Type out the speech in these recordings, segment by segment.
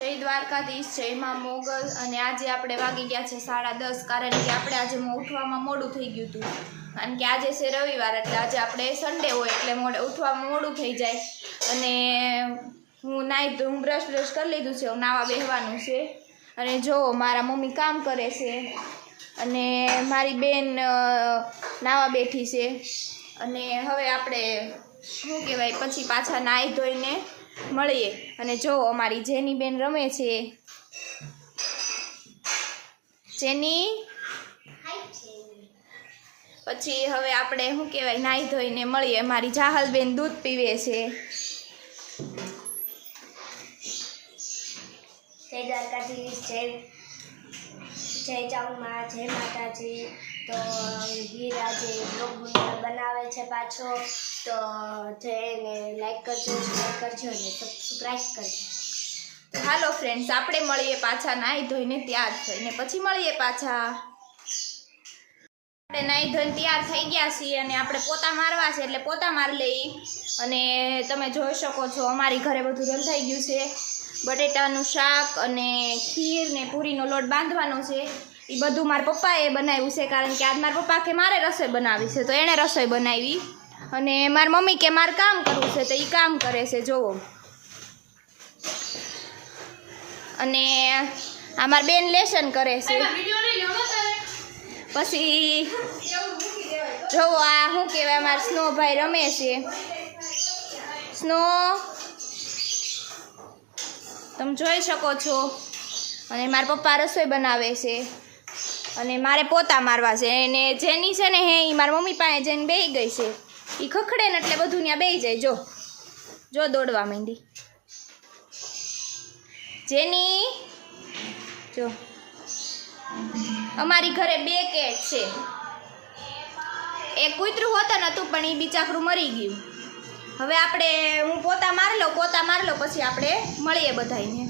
જય દ્વારકાધીશ, જય માં મોગલ. અને આજે આપણે વાગી ગયા છે 10:30, કારણ કે આપણે આજે ઉઠવામાં મોડું થઈ ગયું હતું. કારણ કે આજે છે રવિવાર, એટલે આજે આપણે સન્ડે હોય એટલે ઉઠવામાં મોડું થઈ જાય. અને હું બ્રશ કરી લીધું છે, હું નાવા બેસવાનું છે. અને જો મારા મમ્મી કામ કરે છે અને મારી બેન નાવા બેઠી છે. અને હવે આપણે શું કહેવાય, પછી પાછા નાહી ધોઈને મળીએ. અને જો અમારી જેની બેન રમે છે. જેની પછી હવે આપણે શું કહેવાય, નાહી ધોઈને મળીએ. મારી જાહલ બેન દૂધ પીવે છે. જય દ્વારકાધીશ, જય ચાઉમાં, જય માતાજી. તો વીર આજે બ્લોગ બનાવે છે પાછો, તો જઈને લાઈક કરજો, શેર કરજો અને સબસ્ક્રાઈબ કરજો. હાલો ફ્રેન્ડ્સ, આપણે મળીએ પાછા નાહી ધોઈને તૈયાર થઈને, પછી મળીએ પાછા. આપણે નાહી ધોઈને તૈયાર થઈ ગયા છીએ અને આપણે પોતા મારવા છે, એટલે પોતા મારી લઈ. અને તમે જોઈ શકો છો અમારી ઘરે બધું રંધાઈ ગયું છે. બટેટાનું શાક અને ખીર ને પૂરીનો લોટ બાંધવાનો છે. એ બધું મારા પપ્પાએ બનાવ્યું છે, કારણ કે આજ મારા પપ્પા કે મારે રસોઈ બનાવી છે, તો એણે રસોઈ બનાવી. અને મારી મમ્મી કે મારે કામ કરવું છે, તો એ કામ કરે છે, જોવો. અને અમાર બેન લેસન કરે છે. પછી જોવો આ શું કહેવાય, અમારા સ્નો ભાઈ રમે છે. સ્નો તમે જોઈ શકો છો. અને મારા પપ્પા રસોઈ બનાવે છે અને મારે પોતા મારવા છે. અને જેની છે ને એ મારા મમ્મી પાસે જઈને બેસી ગઈ છે. એ ખખડે ને એટલે બધું ત્યાં બેસી જાય. જો દોડવા માંડી. જેની જો અમારી ઘરે 2 કેટ છે. એક કૂતરું હોતું નતું, પણ એ બિચાકરું મરી ગયું. હવે આપણે હું પોતા મારી લઉં, પછી આપણે મળીએ બધાને.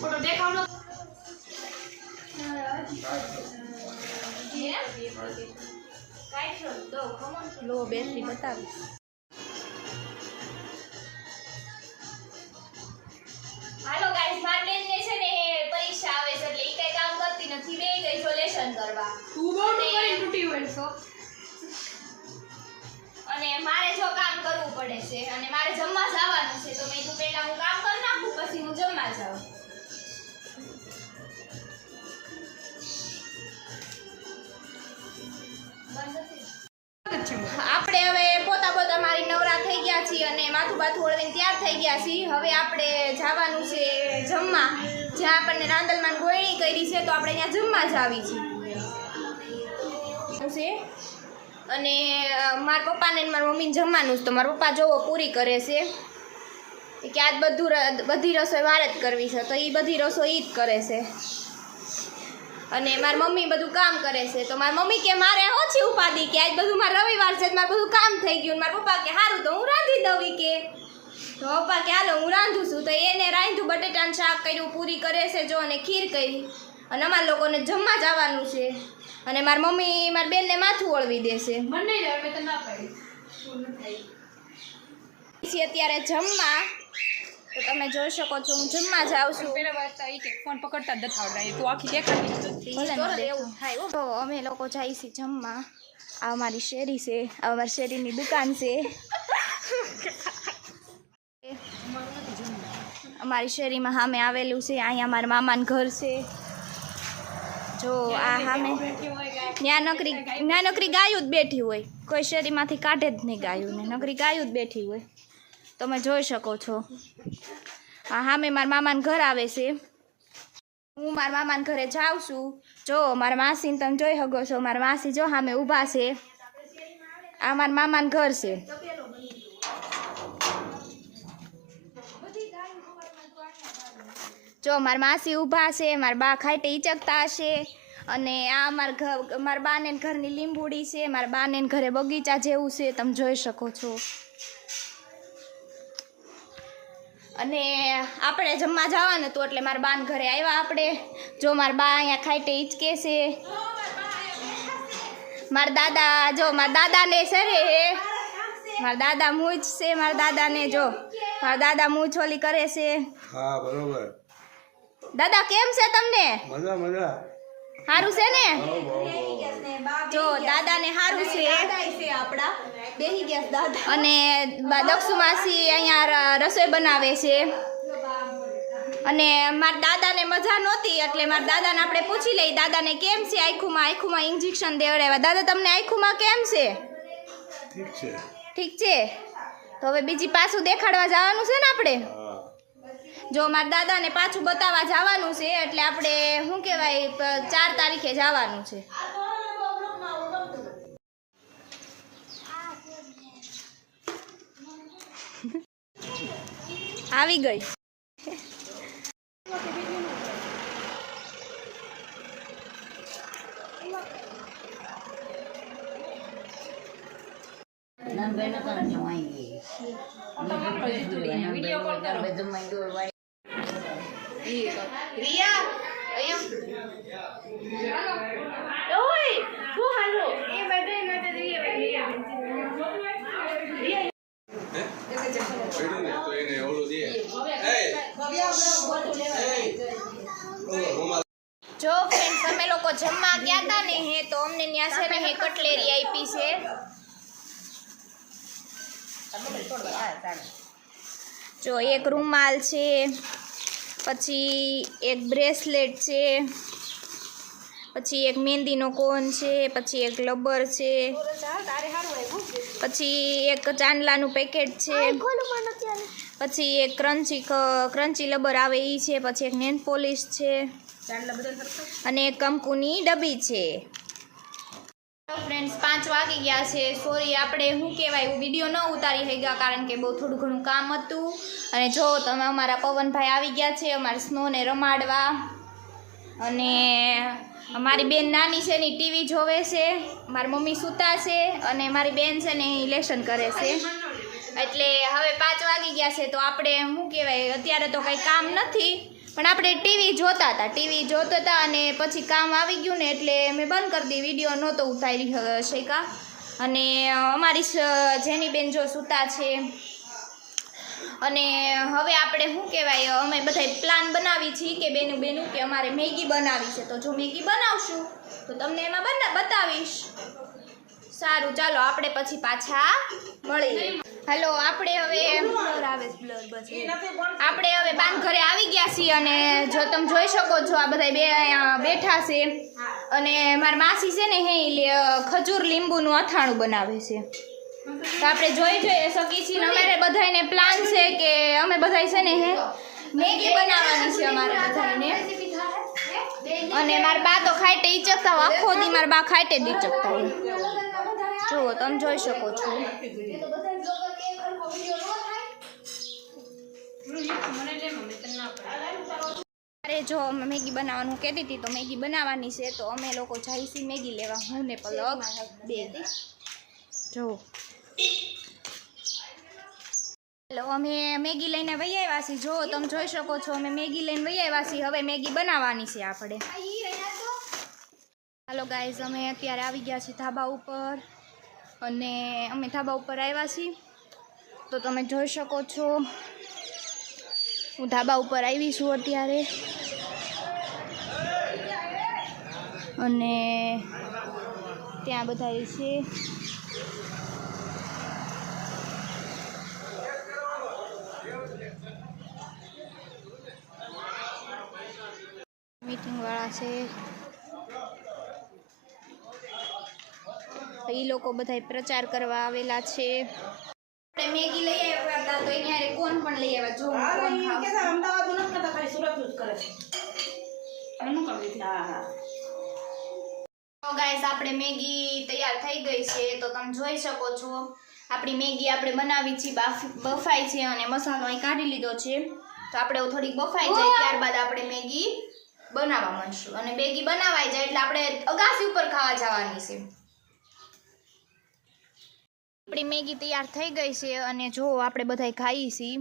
ફોટો દેખાડો. લો બેટરી બતાવીશ. હાલો ગાઈસ, મારી બેનને છે ને પરીક્ષા આવે છે, એટલે ઈ કઈ કામ કરતી નથી, બે ગઈ છો લેશન કરવા. તું બહુ કરી તૂટી હોય છો. અને મારે જો કામ કરવું પડે છે અને મારે જમવા જવાનું છે, તો મેં તો પહેલા હું કામ કરી નાખું, પછી હું જમવા જાઉં. આપણે હવે પોતા મારી નવરા થઈ ગયા છીએ અને માથું બાથું ઓળવીને તૈયાર થઈ ગયા છીએ. હવે આપણે જવાનું છે જમવા, જ્યાં આપણને રાંદલમાં ગોળણી કરી છે, તો આપણે ત્યાં જમવા જ આવી છીએ. અને મારા પપ્પાને મારા મમ્મીને જમવાનું છે, તો મારા પપ્પા જોવો પૂરી કરે છે કે આજ બધી રસોઈ મારે જ કરવી છે, તો એ બધી રસોઈ જ કરે છે. અને મારી મમ્મી બધું કામ કરે છે, તો મારી મમ્મી કે મારે ઓછી ઉપાધિ, કે આજ બધું મારે રવિવાર છે, મારે બધું કામ થઈ ગયું. મારા પપ્પા કે સારું, તો હું રાંધી દઉં. કે તો પપ્પા કે હાલો હું રાંધું છું, તો એને રાંધ્યું. બટેટાનું શાક કર્યું, પૂરી કરે છે જો, અને ખીર કરી. અને અમારા લોકોને જમવા જવાનું છે. અને મારી મમ્મી મારી બેનને માથું ઓળવી દેશે. અત્યારે જમવા, તો તમે જોઈ શકો છો હું જમવા જાઉં છું. ફોન પકડતા જ આવડતા, તું આખી દેખાતી. એવું થાય. તો અમે લોકો જઈએ છીએ જમવા. આ અમારી શેરી છે, આ અમારી શેરીની દુકાન છે. અમારી શેરીમાં સામે આવેલું છે. અહીંયા અમારા મામાનું ઘર છે. જો આ સામે ત્યાં નકરી ગાયું જ બેઠી હોય, કોઈ શેરીમાંથી કાઢે જ નહીં ગાયું ને, નકરી ગાયું જ બેઠી હોય. તમે જોઈ શકો છો. આ સામે મારા મામાનું ઘર આવે છે. હું મારા મામાના ઘરે જાઉં છું. જો મારા માસીને તમે જોઈ શકો છો, મારા માસી જો સામે ઊભા છે. આ મારા મામાનું ઘર છે. જો મારા માસી ઊભા છે, મારા બા ખાઈટે ઈચકતા હશે. અને આ મારા બાને ઘરની લીંબુડી છે. મારા બાને ઘરે બગીચા જેવું છે, તમે જોઈ શકો છો. અને આપણે જમવા જવાનું હતું, એટલે મારા બાન ઘરે આવ્યા આપણે. જો મારા બા અહીંયા ખાઈટે ઈચકે છે. મારા દાદા જો, મારા દાદાને છે રે, મારા દાદા મૂછ છે. મારા દાદાને જો, મારા દાદા મૂછ ઓલી કરે છે. હા બરોબર. દાદા કેમ છે તમને? મજા મજા. સારું છે ને? આવો, આવો. જો દાદાને સારું છે આપણા બેહી ગયા દાદા. અને દક્ષુ માસી અહીંયા રસોઈ બનાવે છે. અને મારા દાદાને મજા નહોતી એટલે મારા દાદાને આપણે પૂછી લઈએ દાદાને કેમ છે. આંખુમાં ઇન્જેક્શન દેવડાવ્યા. દાદા તમને આંખુમાં કેમ છે? ઠીક છે. ઠીક છે. તો હવે બીજી પાછું દેખાડવા જવાનું છે ને આપણે? હા. જો મારા દાદાને પાછું બતાવવા જવાનું છે એટલે આપણે શું કહેવાય 4 તારીખે જવાનું છે. આવી ગઈ. વિડીયો કોલ કરો. તો એને ઓલું દે. જો ફ્રેન્ડ્સ અમે લોકો જમવા ગયા હતા ને હે તો અમને ત્યાં છે ને હે કટલેરી આપી છે. જો એક રૂમાલ છે, પછી એક બ્રેસલેટ છે, પછી એક મહેંદીનો કોન છે, પછી એક લબર છે, પછી એક ચાંદલાનું પેકેટ છે, પછી એક ક્રન્ચી લબર આવે એ છે, પછી એક નેલ પોલિશ છે અને એક કંકુની ડબ્બી છે. ફ્રેન્ડ્સ 5 વાગી ગયા છે. સોરી આપણે શું કહેવાય વિડીયો ન ઉતારી થઈ ગયા કારણ કે બહુ થોડું ઘણું કામ હતું. અને જો તમે અમારા પવનભાઈ આવી ગયા છે અમારા સ્નોને રમાડવા. અને મારી બેન નાની છે ને ટીવી જોવે છે, મારી મમ્મી સૂતા છે અને મારી બેન છે ને એ લેસન કરે છે. એટલે હવે 5 વાગી ગયા છે તો આપણે શું કહેવાય અત્યારે તો કંઈ કામ નથી પણ આપણે ટીવી જોતા હતા અને પછી કામ આવી ગયું ને એટલે મેં બંધ કરી દીધી. વિડીયો નહોતો ઉતારી શક્યા. અને અમારી જેની બેન જો સૂતા છે. અને હવે આપણે શું કહેવાય અમે બધા પ્લાન બનાવી છીએ કે બેનું કે અમારે મેગી બનાવી છે. તો જો મેગી બનાવશું તો તમને એમાં બતાવીશ. સારું ચાલો આપણે પછી પાછા મળીએ. હેલો આપણે હવે બાન ઘરે આવી ગયા છીએ અને જો તમે જોઈ શકો છો આ બધા બે અહીંયા બેઠા છે અને મારી માસી છે ને હે ખજૂર લીંબુનું અથાણું બનાવે છે. તો આપણે જોઈ શકીએ છીએ. અમારે બધાને પ્લાન છે કે અમે બધા છે ને હે મેગી બનાવવાની છે અમારે બધાને. અને મારા બા તો ખાઈટે ઈચકતા હોય આખો દી મારા બા ખાઈટે જ ઈચકતા હોય. જુઓ તમે જોઈ શકો છો. અરે જો અમે મેગી બનાવવાનું કહેતી હતી તો મેગી બનાવવાની છે તો અમે લોકો જઈશું મેગી લેવા. હું ને પલક બે. જો હેલો અમે મેગી લઈને વહી આવ્યા છીએ. જો તમે જોઈ શકો છો અમે મેગી લઈને વહી આવ્યા છીએ. હવે મેગી બનાવવાની છે આપણે. હાલો ગાઈઝ અમે અત્યારે આવી ગયા છીએ ધાબા ઉપર અને અમે ધાબા ઉપર આવ્યા છીએ તો તમે જોઈ શકો છો હું ધાબા ઉપર આવી છું અત્યારે. અને ત્યાં બધા છે. મીટિંગ વાળા છે એ લોકો બધા પ્રચાર કરવા આવેલા છે. આપણે મેગી લઈ આવ્યા હતા તો અહીંયા કોણ પણ લઈ આવ્યા. જો કોણ ખાવ અમદાવાદ નું નથી ખાલી સુરત નું જ કરે છે. તો ગાઈસ આપણે મેગી તૈયાર થઈ ગઈ છે તો તમે જોઈ શકો છો. આપણી મેગી આપણે બનાવી છે બફાઈ છે અને મસાલો અહીં કાઢી લીધો છે. તો આપણે થોડીક બફાઈ જાય ત્યારબાદ આપણે મેગી બનાવવા માંડશું. અને મેગી બનાવાઈ જાય એટલે આપણે અગાસી ઉપર ખાવા જવાની છે. આપણી મેગી તૈયાર થઈ ગઈ છે અને જો આપણે બધાય ખાઈએ છીએ.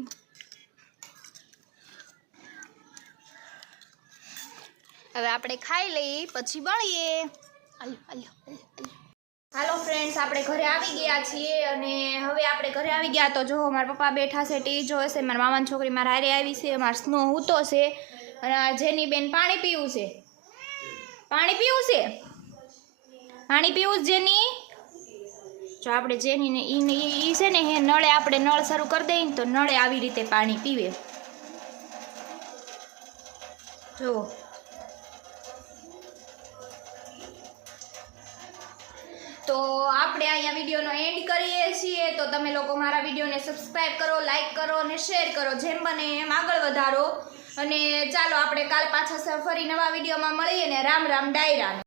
હવે આપણે ખાઈ લઈએ પછી મળીએ. હાલો ફ્રેન્ડ્સ આપણે ઘરે આવી ગયા છીએ અને હવે આપણે ઘરે આવી ગયા તો જો મારા પપ્પા બેઠા છે ટીવી જોવે છે. મારા મામાની છોકરી મારા હારે આવી છે. મારા સ્નો હૂતો છે અને આ જેની બેન પાણી પીવું છે, પાણી પીવું છે, પાણી પીવું છે જેની. જો આપણે જેનીને ઈ છે ને એ નળે આપણે નળ શરૂ કરી દઈએ ને તો નળે આવી રીતે પાણી પીવે. જો તો આપણે અહીંયા વિડીયોનો એન્ડ કરીએ છીએ. તો તમે લોકો મારા વિડીયોને સબસ્ક્રાઈબ કરો, લાઈક કરો અને શેર કરો, જેમ બને એમ આગળ વધારો. અને ચાલો આપણે કાલ પાછા ફરી નવા વિડીયોમાં મળીએ ને. રામ રામ ડાયરા.